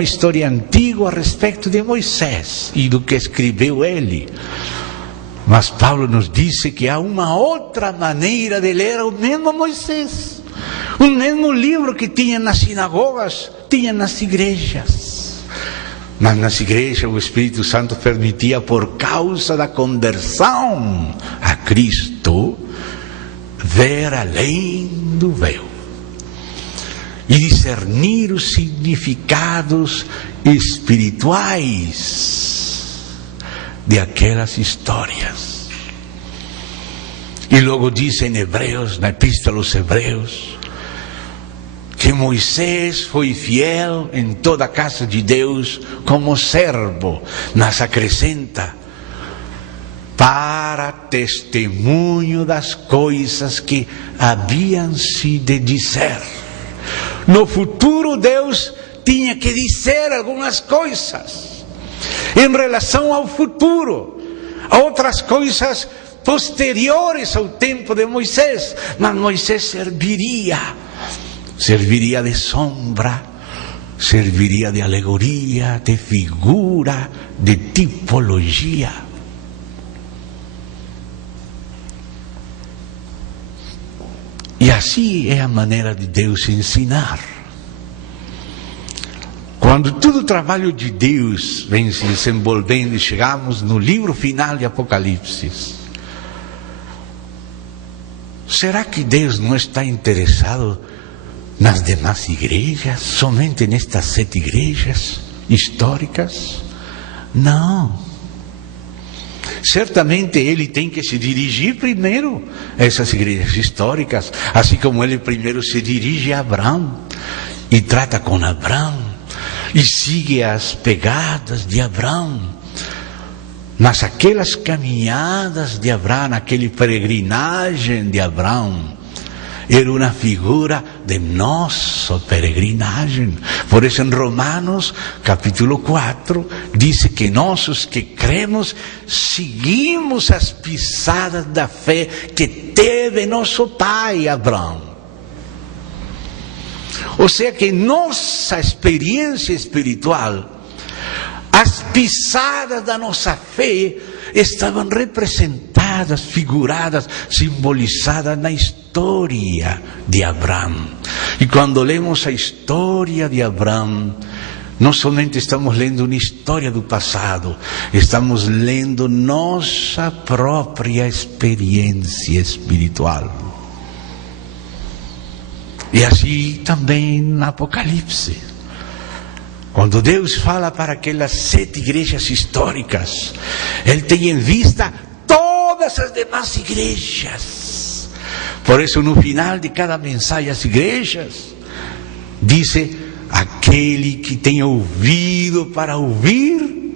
uma história antiga a respeito de Moisés e do que escreveu ele. Mas Paulo nos disse que há uma outra maneira de ler o mesmo Moisés. O mesmo livro que tinha nas sinagogas, tinha nas igrejas. Mas nas igrejas o Espírito Santo permitia, por causa da conversão a Cristo, ver além do véu e discernir os significados espirituais de aquelas histórias. E logo diz em Hebreus, na Epístola aos Hebreus, que Moisés foi fiel em toda a casa de Deus como servo, mas acrescenta, para testemunho das coisas que haviam-se de dizer. No futuro Deus tinha que dizer algumas coisas em relação ao futuro, outras coisas posteriores ao tempo de Moisés, mas Moisés serviria de sombra, serviria de alegoria, de figura, de tipologia. E assim é a maneira de Deus ensinar. Quando todo o trabalho de Deus vem se desenvolvendo e chegamos no livro final de Apocalipse, será que Deus não está interessado nas demais igrejas, somente nestas 7 igrejas históricas? Não. Certamente Ele tem que se dirigir primeiro a essas igrejas históricas, assim como Ele primeiro se dirige a Abraão e trata com Abraão e sigue as pegadas de Abraão. Mas aquelas caminhadas de Abraão, aquela peregrinagem de Abraão, era uma figura de nossa peregrinagem. Por isso em Romanos capítulo 4 diz que nós os que cremos seguimos as pisadas da fé que teve nosso pai Abraão. Ou seja que nossa experiência espiritual, as pisadas da nossa fé estavam representadas, figuradas, simbolizadas na história de Abraão. E quando lemos a história de Abraão, não somente estamos lendo uma história do passado, estamos lendo nossa própria experiência espiritual. E assim também no Apocalipse. Quando Deus fala para aquelas 7 igrejas históricas, Ele tem em vista todas as demais igrejas. Por isso, no final de cada mensagem às igrejas, diz: aquele que tem ouvido para ouvir,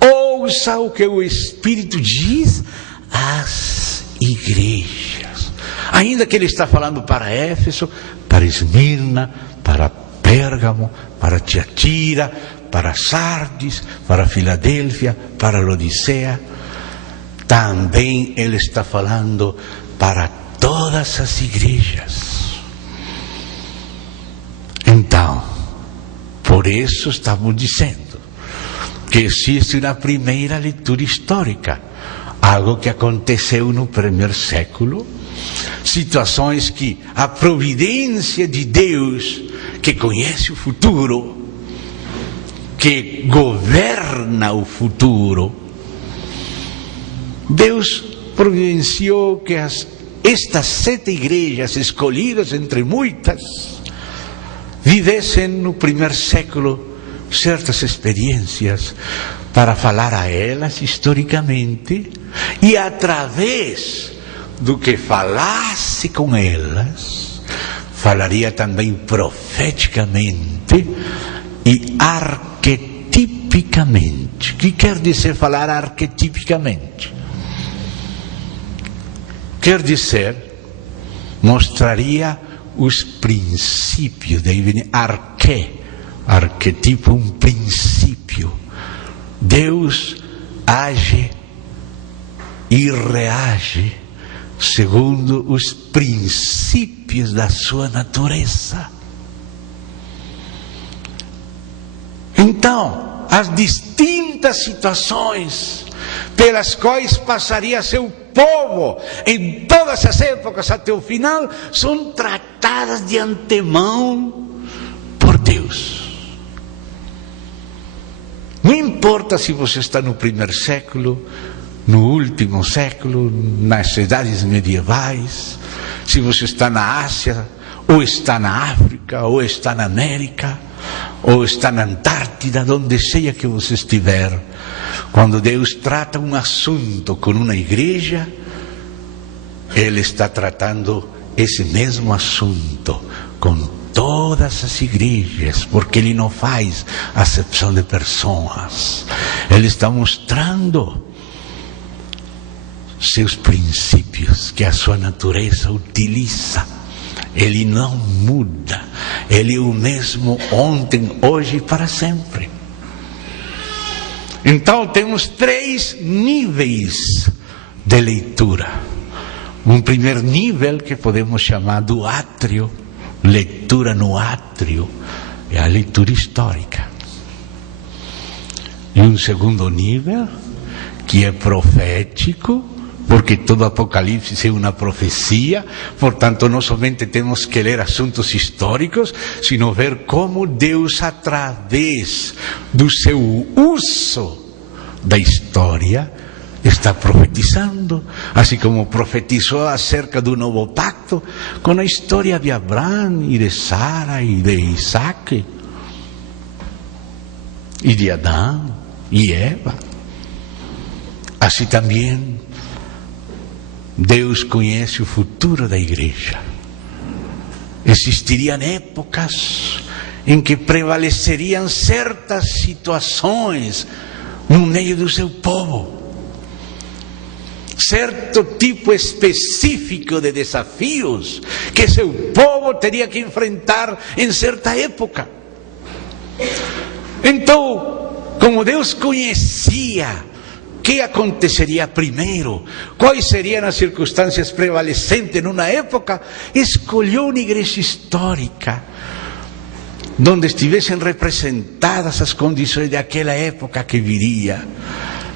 ouça o que o Espírito diz às igrejas. Ainda que Ele está falando para Éfeso, para Esmirna, para Pérgamo, para Tiatira, para Sardes, para Filadélfia, para Laodiceia, também Ele está falando para todas as igrejas. Então, por isso estamos dizendo que existe uma primeira leitura histórica, algo que aconteceu no primeiro século, situações que a providência de Deus, que conhece o futuro, que governa o futuro, Deus providenciou que estas 7 igrejas escolhidas entre muitas vivessem no primeiro século certas experiências para falar a elas historicamente e através do que falasse com elas, falaria também profeticamente e arquetipicamente. O que quer dizer falar arquetipicamente? Quer dizer, mostraria os princípios, daí vem arquetipo, um princípio. Deus age e reage segundo os princípios da sua natureza. Então, as distintas situações pelas quais passaria seu povo em todas as épocas até o final, são tratadas de antemão por Deus. Não importa se você está no primeiro século, no último século, nas cidades medievais, se você está na Ásia, ou está na África, ou está na América, ou está na Antártida, onde seja que você estiver. Quando Deus trata um assunto com uma igreja, Ele está tratando esse mesmo assunto com todas as igrejas, porque Ele não faz acepção de pessoas. Ele está mostrando seus princípios, que a sua natureza utiliza. Ele não muda. Ele é o mesmo ontem, hoje e para sempre. Então temos 3 níveis de leitura. Um primeiro nível que podemos chamar do átrio, leitura no átrio, é a leitura histórica. E um segundo nível, que é profético, porque todo Apocalipse é uma profecia, portanto não somente temos que ler assuntos históricos, sino ver como Deus, através do seu uso da história, está profetizando, assim como profetizou acerca do novo pacto, com a história de Abraão e de Sara e de Isaac, e de Adão e Eva. Assim também Deus conhece o futuro da igreja. Existiriam épocas em que prevaleceriam certas situações no meio do seu povo, certo tipo específico de desafios que seu povo teria que enfrentar em certa época. Então, como Deus conhecia o que aconteceria primeiro, quais seriam as circunstâncias prevalecentes numa época, escolheu uma igreja histórica, onde estivessem representadas as condições daquela época que viria,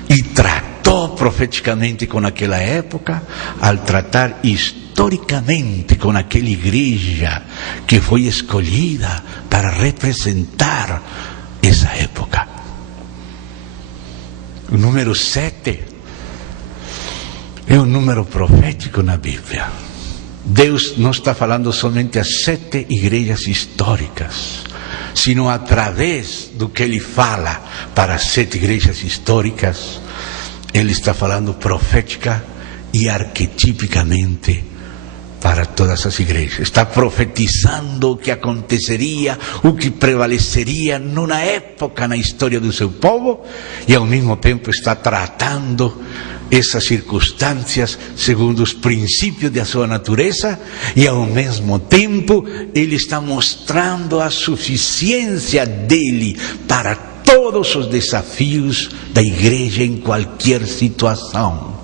e tratou profeticamente com aquela época, ao tratar historicamente com aquela igreja que foi escolhida para representar essa época. O número 7 é um número profético na Bíblia. Deus não está falando somente às 7 igrejas históricas, sino através do que Ele fala para as 7 igrejas históricas, Ele está falando profética e arquetipicamente para todas as igrejas. Está profetizando o que aconteceria, o que prevaleceria numa época na história do seu povo, e ao mesmo tempo está tratando essas circunstâncias segundo os princípios da sua natureza, e ao mesmo tempo Ele está mostrando a suficiência dele para todos os desafios da igreja em qualquer situação.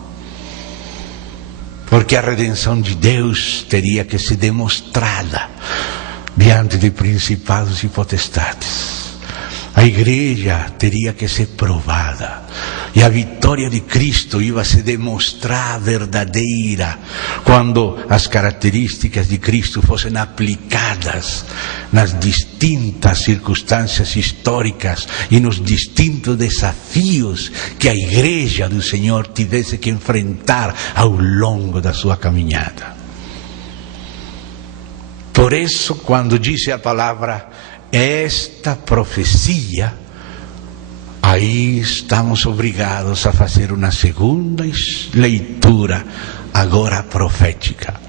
Porque a redenção de Deus teria que ser demonstrada diante de principados e potestades. A igreja teria que ser provada. E a vitória de Cristo ia se demonstrar verdadeira quando as características de Cristo fossem aplicadas nas distintas circunstâncias históricas e nos distintos desafios que a igreja do Senhor tivesse que enfrentar ao longo da sua caminhada. Por isso, quando diz a palavra esta profecia, aí estamos obrigados a fazer uma segunda leitura, agora profética.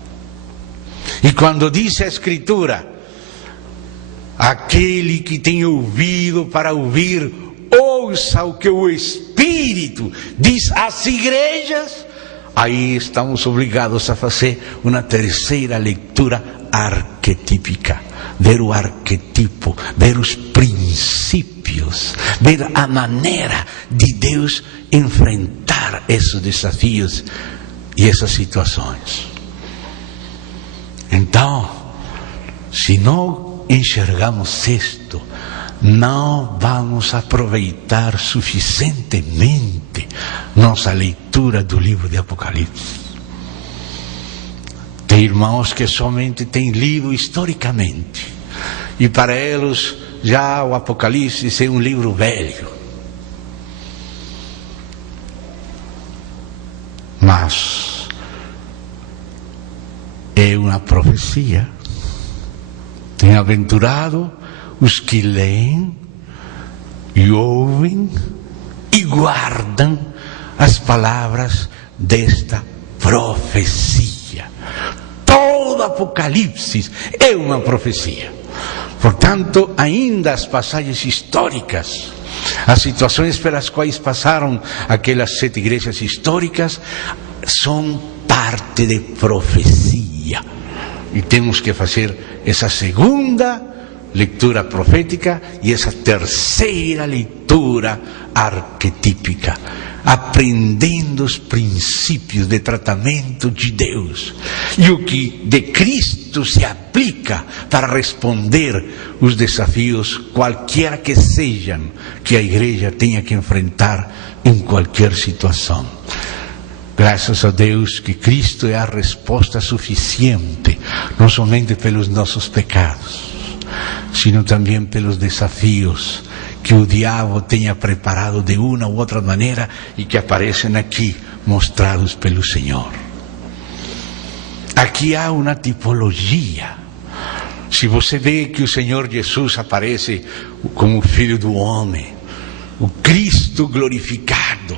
E quando diz a Escritura, aquele que tem ouvido para ouvir, ouça o que o Espírito diz às igrejas, aí estamos obrigados a fazer uma terceira leitura arquetípica. Ver o arquetipo, ver os princípios, ver a maneira de Deus enfrentar esses desafios e essas situações. Então, se não enxergamos isto não vamos aproveitar suficientemente nossa leitura do livro de Apocalipse. Tem irmãos que somente têm lido historicamente, e para eles já o Apocalipse é um livro velho. Mas é uma profecia. Bem-aventurado os que leem e ouvem e guardam as palavras desta profecia. Todo Apocalipse é uma profecia. Portanto, ainda as passagens históricas, as situações pelas quais passaram aquelas 7 igrejas históricas, são parte de profecia. E temos que fazer essa segunda leitura profética e essa terceira leitura arquetípica, aprendendo os princípios de tratamento de Deus e o que de Cristo se aplica para responder os desafios, qualquer que sejam, que a igreja tenha que enfrentar em qualquer situação. Graças a Deus que Cristo é a resposta suficiente, não somente pelos nossos pecados, sino também pelos desafios que o diabo tenha preparado de uma ou outra maneira e que aparecem aqui mostrados pelo Senhor. Aqui há uma tipologia. Se você vê que o Senhor Jesus aparece como Filho do Homem, o Cristo glorificado,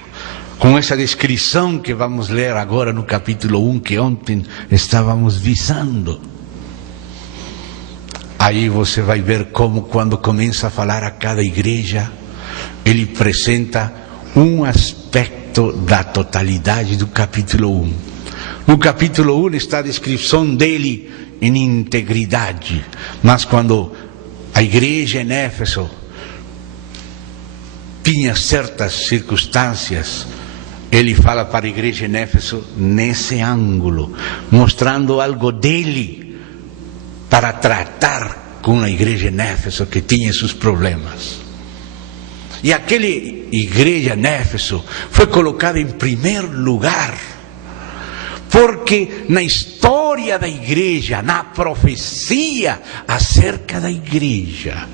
com essa descrição que vamos ler agora no capítulo 1, que ontem estávamos visando, aí você vai ver como, quando começa a falar a cada igreja, ele apresenta um aspecto da totalidade do capítulo 1. No capítulo 1 está a descrição dele em integridade, mas quando a igreja em Éfeso tinha certas circunstâncias, ele fala para a igreja em Éfeso nesse ângulo, mostrando algo dele para tratar com a igreja em Éfeso que tinha seus problemas. E aquela igreja em Éfeso foi colocada em primeiro lugar, porque na história da igreja, na profecia acerca da igreja,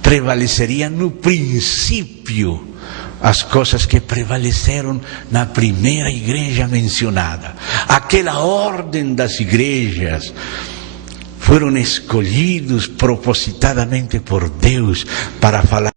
prevaleceria no princípio as coisas que prevaleceram na primeira igreja mencionada. Aquela ordem das igrejas foram escolhidos propositadamente por Deus para falar